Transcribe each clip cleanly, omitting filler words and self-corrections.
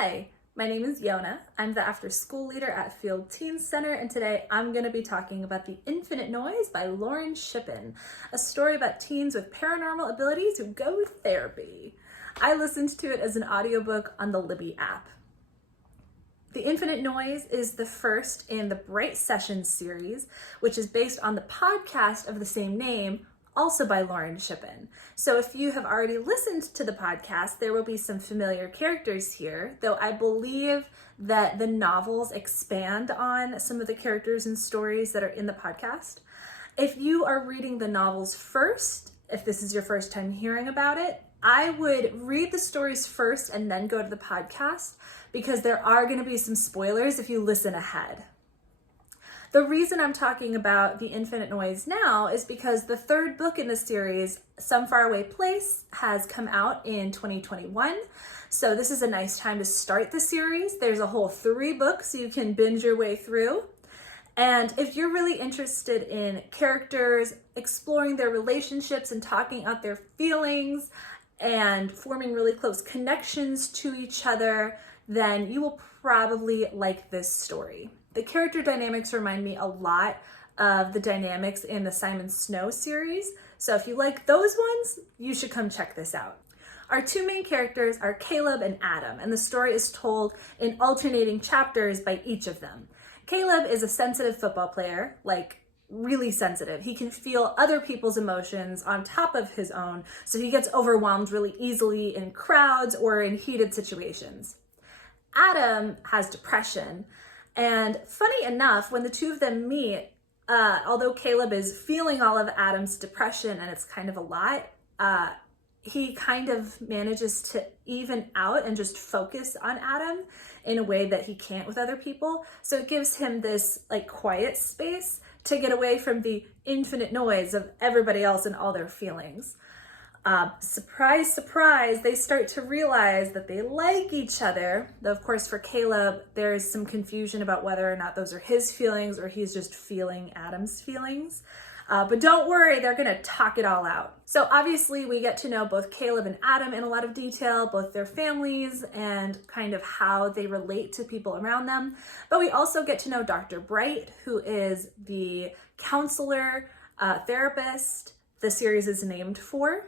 Hi, my name is Yona. I'm the after school leader at Field Teen Center, and today I'm going to be talking about The Infinite Noise by Lauren Shippen, a story about teens with paranormal abilities who go to therapy. I listened to it as an audiobook on the Libby app. The Infinite Noise is the first in the Bright Sessions series, which is based on the podcast of the same name, also by Lauren Shippen. So if you have already listened to the podcast, there will be some familiar characters here, though I believe that the novels expand on some of the characters and stories that are in the podcast. If you are reading the novels first, if this is your first time hearing about it, I would read the stories first and then go to the podcast, because there are going to be some spoilers if you listen ahead. The reason I'm talking about The Infinite Noise now is because the third book in the series, Some Faraway Place, has come out in 2021. So this is a nice time to start the series. There's a whole 3 books you can binge your way through. And if you're really interested in characters, exploring their relationships and talking out their feelings and forming really close connections to each other, then you will probably like this story. The character dynamics remind me a lot of the dynamics in the Simon Snow series. So if you like those ones, you should come check this out. Our 2 main characters are Caleb and Adam, and the story is told in alternating chapters by each of them. Caleb is a sensitive football player, like really sensitive. He can feel other people's emotions on top of his own, so he gets overwhelmed really easily in crowds or in heated situations. Adam has depression. And funny enough, when the 2 of them meet, although Caleb is feeling all of Adam's depression and it's kind of a lot, he kind of manages to even out and just focus on Adam in a way that he can't with other people. So it gives him this like quiet space to get away from the infinite noise of everybody else and all their feelings. Surprise, surprise, they start to realize that they like each other. Though, of course, for Caleb, there's some confusion about whether or not those are his feelings or he's just feeling Adam's feelings. But don't worry, they're going to talk it all out. So obviously, we get to know both Caleb and Adam in a lot of detail, both their families and kind of how they relate to people around them. But we also get to know Dr. Bright, who is the counselor, therapist the series is named for.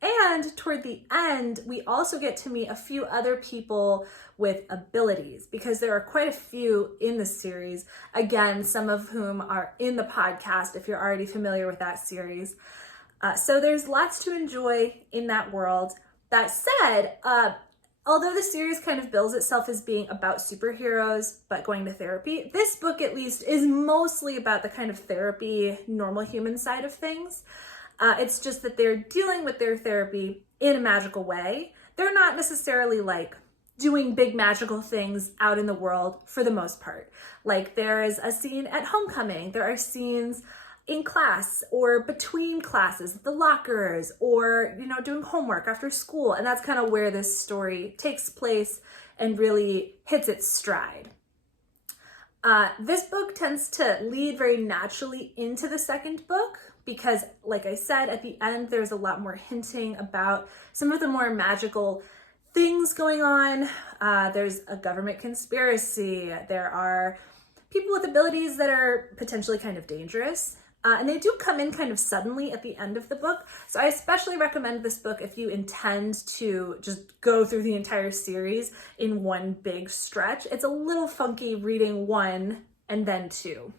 And toward the end, we also get to meet a few other people with abilities, because there are quite a few in the series. Again, some of whom are in the podcast if you're already familiar with that series. So there's lots to enjoy in that world. That said, although the series kind of bills itself as being about superheroes but going to therapy, this book at least is mostly about the kind of therapy, normal human side of things. It's just that they're dealing with their therapy in a magical way. They're not necessarily like doing big magical things out in the world for the most part. Like there is a scene at homecoming. There are scenes in class or between classes, the lockers, or, doing homework after school. And that's kind of where this story takes place and really hits its stride. This book tends to lead very naturally into the second book because, like I said, at the end, there's a lot more hinting about some of the more magical things going on. There's a government conspiracy. There are people with abilities that are potentially kind of dangerous. And they do come in kind of suddenly at the end of the book. So I especially recommend this book if you intend to just go through the entire series in one big stretch. It's a little funky reading 1 and then 2.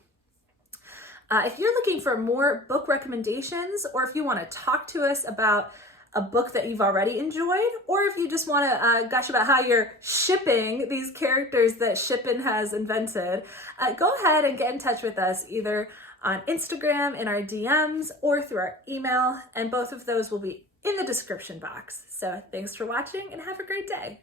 If you're looking for more book recommendations, or if you want to talk to us about a book that you've already enjoyed, or if you just want to gush about how you're shipping these characters that Shippen has invented, go ahead and get in touch with us either on Instagram in our DMs or through our email, and both of those will be in the description box. So thanks for watching and have a great day.